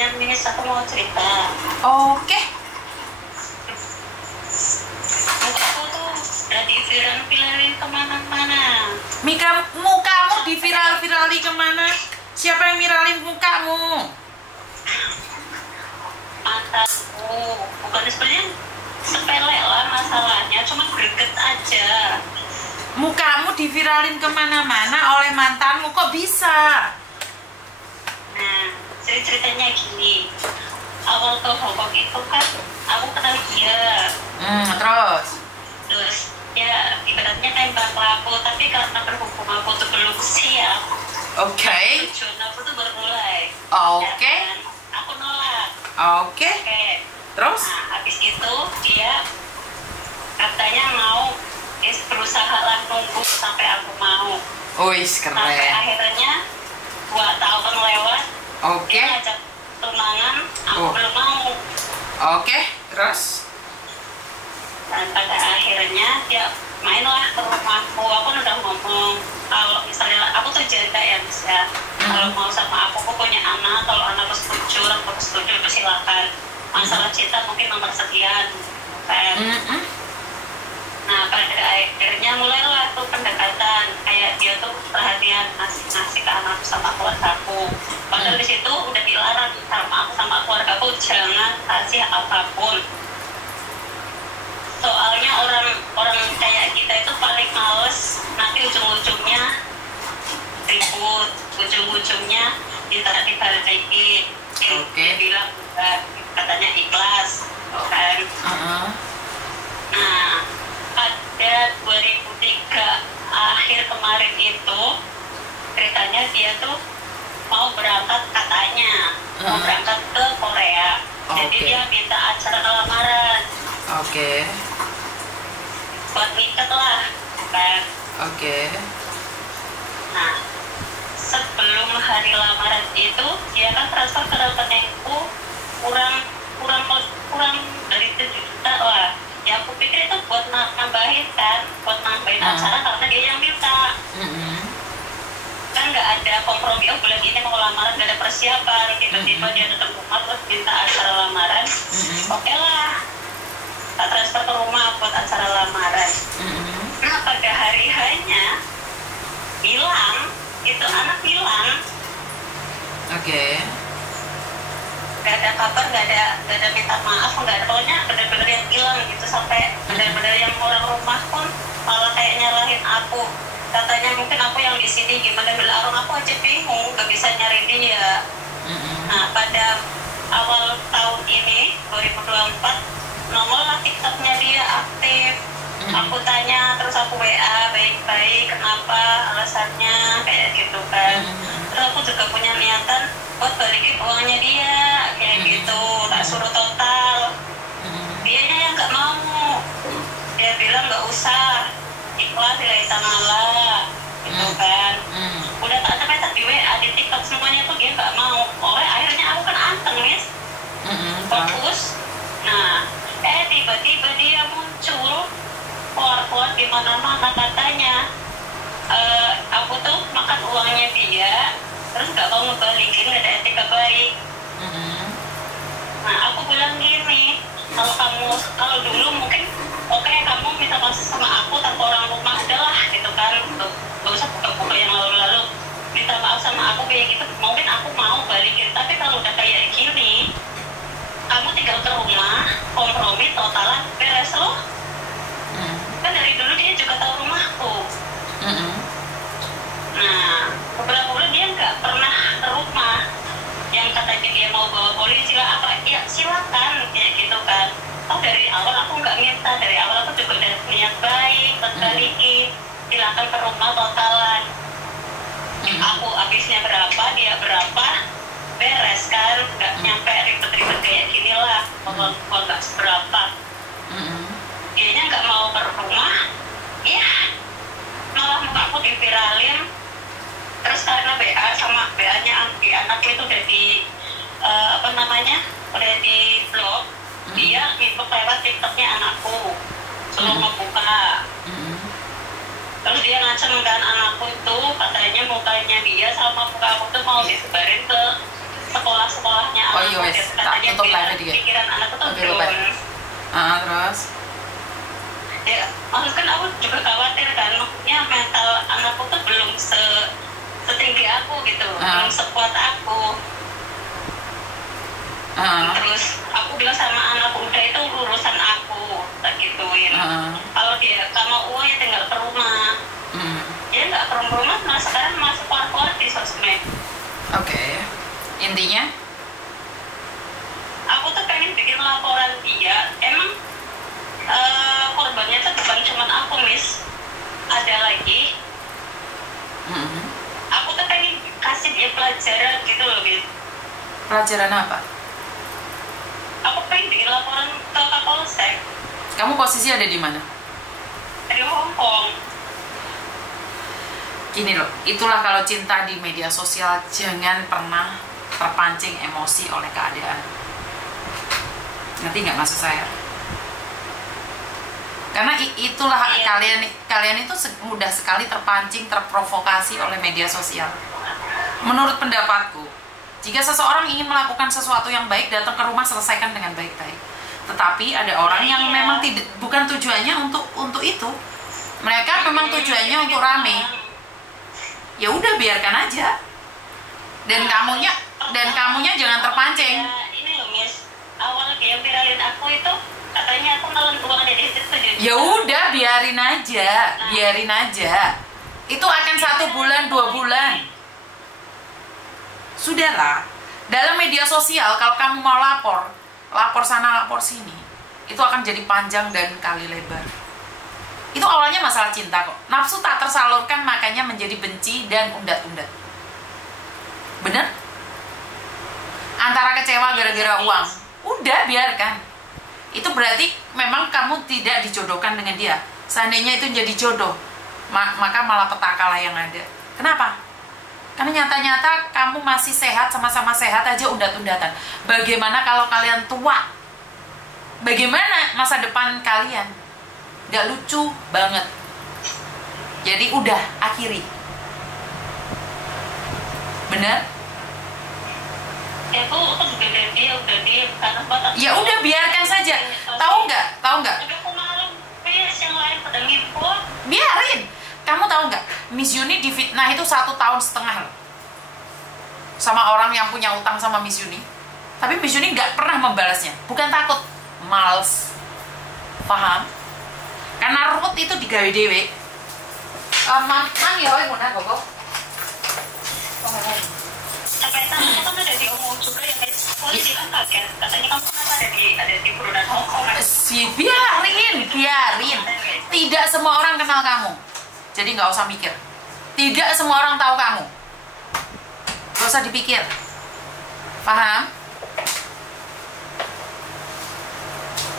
Sebelumnya Miss, aku mau cerita. Oke. Mukaku tuh udah diviral-viralin kemana-mana. Mukamu diviral-virali kemana? Siapa yang viralin mukamu? Mataku. Bukan sebenarnya sepele lah masalahnya, cuma greget aja. Mukamu diviralin kemana-mana oleh mantanmu, kok bisa? Nah, ceritanya gini. Awal ke Hongkong itu kan aku kenal dia. Terus Ya ibaratnya nembak aku, tapi karena berhubung aku tuh belum siap. Oke. Tujuan aku tuh baru mulai. Oke. Ya kan? Aku nolak. Oke. Terus? Nah, habis itu dia katanya mau berusaha lah nunggu sampai aku mau. Wis, Sampai keren. akhirnya 2 tahun lewat. Oke. Dia ngajak tunangan, aku belum mau. Oke, terus? Dan pada akhirnya dia mainlah ke rumahku. Aku udah ngomong kalau misalnya aku tuh janda ya Mas ya. Kalau mau sama aku punya anak, kalau anakku setuju, aku setuju, silakan. Masalah cinta mungkin nomor sekian, kan? Nah pada akhirnya mulailah tuh pendekatan, kayak dia tuh perhatian ngasih ke anakku sama keluargaku. Padahal di situ udah dilarang sama keluargaku jangan kasih apapun. Soalnya orang kayak kita itu paling males nanti ujung-ujungnya ribut, ujung-ujungnya dibalikin. Dia bilang katanya ikhlas, kan? Nah, pada 2003 akhir kemarin itu ceritanya dia tuh mau berangkat katanya, mau berangkat ke Korea. Jadi dia minta acara lamaran. Oke. Buat ngikat lah, kan? Oke. Nah, sebelum hari lamaran itu dia kan transfer ke rekeningku kurang dari 7 juta lah. Ya aku pikir itu buat nambahin kan, buat nambahin acara karena dia yang minta. Kan nggak ada kompromi, bulan ini mau lamaran nggak ada persiapan, tiba-tiba dia datang rumah terus minta acara lamaran. Oke lah, tak transfer ke rumah buat acara lamaran. Nah pada hari hanya hilang, itu anak hilang. Oke. Gak ada kabar, gak ada minta maaf, gak ada, pokoknya bener-bener yang hilang gitu, sampai bener-bener yang orang rumah pun malah kayak nyalahin aku. Katanya mungkin aku yang di sini gimana, orang aku aja bingung, gak bisa nyari dia. Nah pada awal tahun ini 2024 nongol lah TikToknya dia aktif. Aku tanya, terus aku WA baik-baik, kenapa, alasannya, kayak gitu kan. Terus aku juga punya niatan buat balikin uangnya dia, kayak gitu, tak suruh total. Dianya yang gak mau, dia bilang gak usah, ikhlas lillahi ta'ala, gitu kan. Udah tak di WA, di TikTok semuanya tuh dia gak mau. Akhirnya aku kan anteng, Miss, fokus. Nah, tiba-tiba dia muncul keluar di mana-mana katanya aku tuh makan uangnya dia, terus nggak mau ngebalikin, nggak ada etika baik. Nah aku bilang gini, kalau dulu mungkin oke, kamu minta maaf sama aku tanpa orang rumah udahlah gitu kan, nggak usah buka-buka yang lalu-lalu, minta maaf sama aku kayak gitu, mungkin aku mau balikin. Tapi kalau udah kayak gini, kamu tinggal ke rumah, kompromi totalan, beres loh. Kan dari dulu dia juga tahu rumahku. Nah beberapa bulan dia nggak pernah ke rumah. Yang katanya dia mau bawa polisi lah apa, ya silakan kayak gitu kan. Dari awal aku nggak minta, dari awal aku juga udah niat baik, balikin, silakan ke rumah totalan. Aku habisnya berapa, dia berapa, beres kan, nggak nyampe ribet-ribet kayak gini lah. Kalau nggak seberapa. Dianya nggak mau ke rumah, ya malah muka aku diviralin. Terus karena BA sama BA-nya anakku itu udah di udah di blog, dia ngikut lewat TikToknya anakku, suruh ngebuka. Terus dia ngancem kan anakku itu, katanya mukanya dia sama muka aku tuh mau disebarin ke sekolah sekolahnya Oh iya, anakku wes. gitu. Tak Katanya tutup biar live dikit. pikiran anakku tuh Oke, down. bye. Terus? Ya, maksudnya kan aku juga khawatir kan, maksudnya mental anakku tuh belum setinggi aku gitu, belum sekuat aku. Terus aku bilang sama anak udah itu urusan aku, tak gituin. Kalau dia mau uang ya tinggal ke rumah. Ya nggak ke rumah, nah sekarang masuk keluar di sosmed. Oke. Intinya? Aku tuh pengen bikin laporan dia. Emang korbannya tuh bukan cuma aku, Miss. Ada lagi. Aku tuh pengen kasih dia pelajaran gitu loh, Miss. Pelajaran apa? Aku pengen bikin laporan ke Kapolsek. Kamu posisi ada di mana? Di Hong Kong. Gini loh, itulah kalau cinta di media sosial, jangan pernah terpancing emosi oleh keadaan. Ngerti nggak maksud saya? Karena itulah kalian itu mudah sekali terpancing, terprovokasi oleh media sosial. Menurut pendapatku, jika seseorang ingin melakukan sesuatu yang baik, datang ke rumah selesaikan dengan baik-baik. Tetapi ada orang yang memang bukan tujuannya untuk itu. Mereka memang tujuannya untuk rame. Ya udah, biarkan aja. Dan kamunya jangan terpancing. Ini loh, Miss. Awal dia yang viralin aku itu katanya aku nelen uang dari situ. Ya udah, biarin aja. Itu akan 1 bulan, 2 bulan. Sudahlah. Dalam media sosial kalau kamu mau lapor sana, lapor sini, itu akan jadi panjang dan kali lebar. Itu awalnya masalah cinta kok. Nafsu tak tersalurkan, makanya menjadi benci dan undat-undat. Bener? Antara kecewa gara-gara uang. Udah, biarkan. Itu berarti memang kamu tidak dijodohkan dengan dia. Seandainya itu jadi jodoh, maka malah petaka lah yang ada. Kenapa? Karena nyata-nyata kamu masih sehat, sama-sama sehat aja undat-undatan. Bagaimana kalau kalian tua? Bagaimana masa depan kalian? Gak lucu banget. Jadi udah, akhiri. Bener? Aku udah dia karena batas. Ya udah, biarkan saja. Tahu nggak? Udah aku malam, yang lain pada ngimpul. Biarin. Kamu tahu nggak? Miss Yuni difitnah itu 1,5 tahun loh. Sama orang yang punya utang sama Miss Yuni. Tapi Miss Yuni nggak pernah membalasnya. Bukan takut, males. Paham? Karena Ruth itu digawe dewe. Mang ya, mau nak kok. Sampai tahu itu kan ada diomong juga ya, Miss. Polisi kan kaget. Katanya kamu kenapa ada di Brunei Hong Kong? Biarin. Tidak semua orang kenal kamu. Jadi nggak usah mikir. Tidak semua orang tahu kamu. Gak usah dipikir. Paham?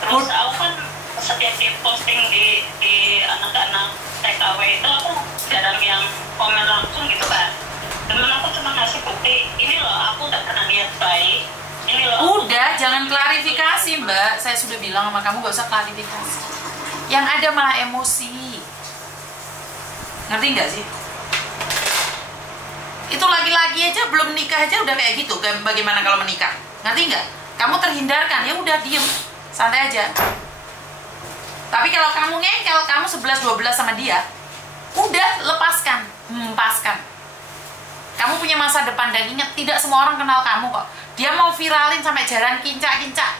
Terus aku kan setiap dia posting di anak-anak TKW itu aku jarang yang komen langsung gitu kan. Temen aku cuma ngasih bukti, ini loh aku udah pernah niat baik. Ini loh. Udah, jangan klarifikasi, Mbak. Saya sudah bilang sama kamu gak usah klarifikasi. Yang ada malah emosi. Ngerti nggak sih? Itu laki-laki aja belum nikah aja udah kayak gitu. Bagaimana kalau menikah? Ngerti nggak? Kamu terhindarkan, ya udah diem, santai aja. Tapi kalau kamu ngengkel, kamu 11-12 sama dia, udah lepaskan, hempaskan. Kamu punya masa depan dan ingat, tidak semua orang kenal kamu kok. Dia mau viralin sampai jalan kincak-kincak,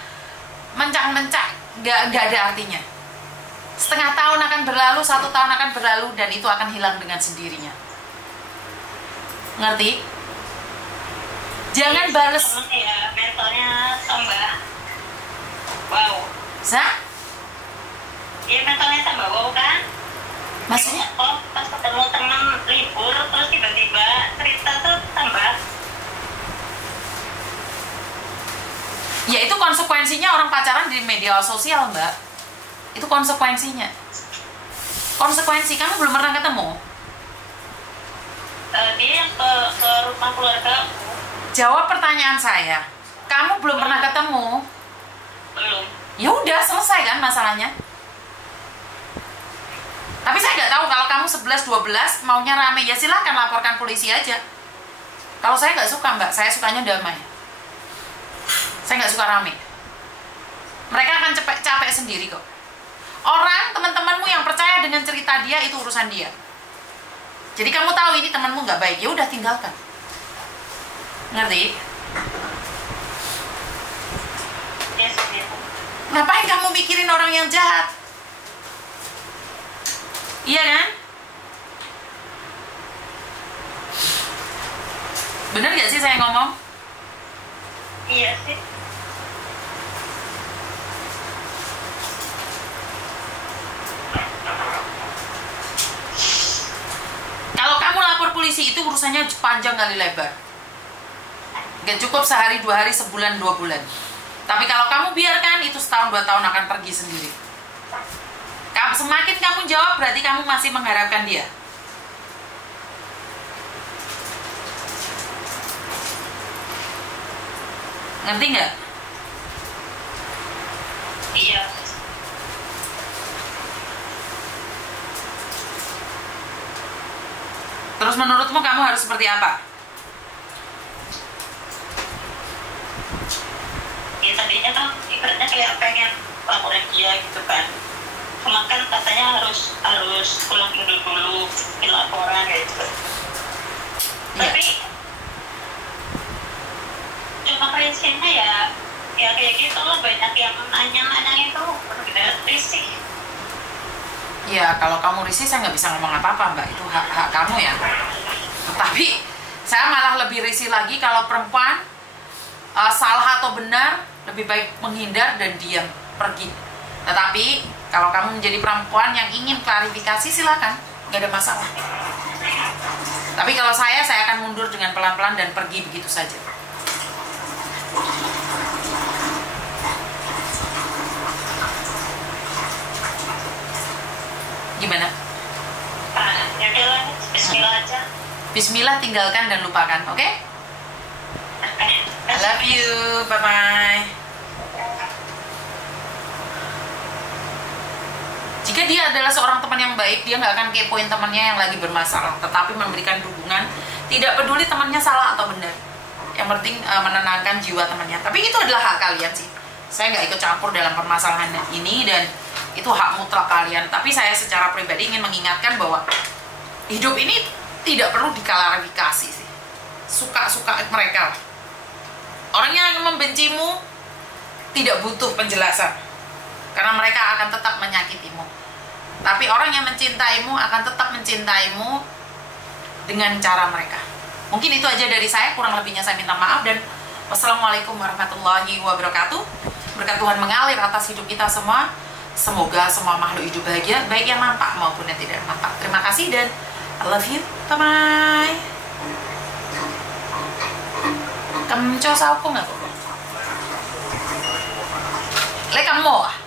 mencak-mencak, nggak ada artinya. Setengah tahun akan berlalu, 1 tahun akan berlalu, dan itu akan hilang dengan sendirinya. Ngerti? Jangan bales. Ya, mentalnya tambah wow. Sah? Iya, mentalnya tambah wow kan? Maksudnya? Oh, pas ketemu teman libur, terus tiba-tiba cerita tuh tambah. Ya itu konsekuensinya orang pacaran di media sosial, Mbak. Itu konsekuensinya. Konsekuensi, kamu belum pernah ketemu? Dia yang ke rumah keluarga aku. Jawab pertanyaan saya. Kamu belum pernah ketemu? Belum. Ya udah, selesai kan masalahnya. Tapi saya nggak tahu kalau kamu 11-12 maunya rame, ya silahkan laporkan polisi aja. Kalau saya nggak suka, Mbak, saya sukanya damai. Saya nggak suka rame. Mereka akan capek sendiri kok. Orang, teman-temanmu yang percaya dengan cerita dia, itu urusan dia. Jadi kamu tahu ini temanmu nggak baik, ya udah tinggalkan. Ngerti? Yes, iya. Ngapain kamu mikirin orang yang jahat? Iya kan? Bener gak sih saya ngomong? Iya sih. Kalau kamu lapor polisi, itu urusannya panjang kali lebar. Gak cukup sehari, 2 hari, sebulan, 2 bulan. Tapi kalau kamu biarkan, itu setahun, 2 tahun akan pergi sendiri. Semakin kamu jawab, berarti kamu masih mengharapkan dia. Ngerti nggak? Iya. Terus menurutmu kamu harus seperti apa? Ya tadinya kan ibaratnya kayak pengen laporin dia gitu kan. Cuma kan katanya harus pulang dulu bikin laporan gitu. Ya. Tapi cuma prinsipnya ya kayak gitu loh, banyak yang nanya itu benar risih. Ya kalau kamu risih saya nggak bisa ngomong apa-apa mbak, itu hak kamu ya. Tapi saya malah lebih risih lagi kalau perempuan salah atau benar, lebih baik menghindar dan diam, pergi. Tetapi kalau kamu menjadi perempuan yang ingin klarifikasi, silakan, nggak ada masalah. Tapi kalau saya akan mundur dengan pelan-pelan dan pergi begitu saja. Gimana? Ya udahlah, bismillah aja. Bismillah, tinggalkan dan lupakan, oke? Okay? I love you, bye-bye. Jika dia adalah seorang teman yang baik, dia nggak akan kepoin temannya yang lagi bermasalah, tetapi memberikan dukungan, tidak peduli temannya salah atau benar. Yang penting menenangkan jiwa temannya. Tapi itu adalah hak kalian sih. Saya nggak ikut campur dalam permasalahan ini dan itu hak mutlak kalian. Tapi saya secara pribadi ingin mengingatkan bahwa hidup ini tidak perlu diklarifikasi sih. Suka-suka mereka. Orang yang membencimu tidak butuh penjelasan, karena mereka akan tetap menyakitimu. Tapi orang yang mencintaimu akan tetap mencintaimu dengan cara mereka. Mungkin itu aja dari saya, kurang lebihnya saya minta maaf dan wassalamualaikum warahmatullahi wabarakatuh. Berkat Tuhan mengalir atas hidup kita semua. Semoga semua makhluk hidup bahagia, baik yang nampak maupun yang tidak nampak. Terima kasih dan I love you. Bye-bye. Kamu sao không à? Lấy cắm mỏ à?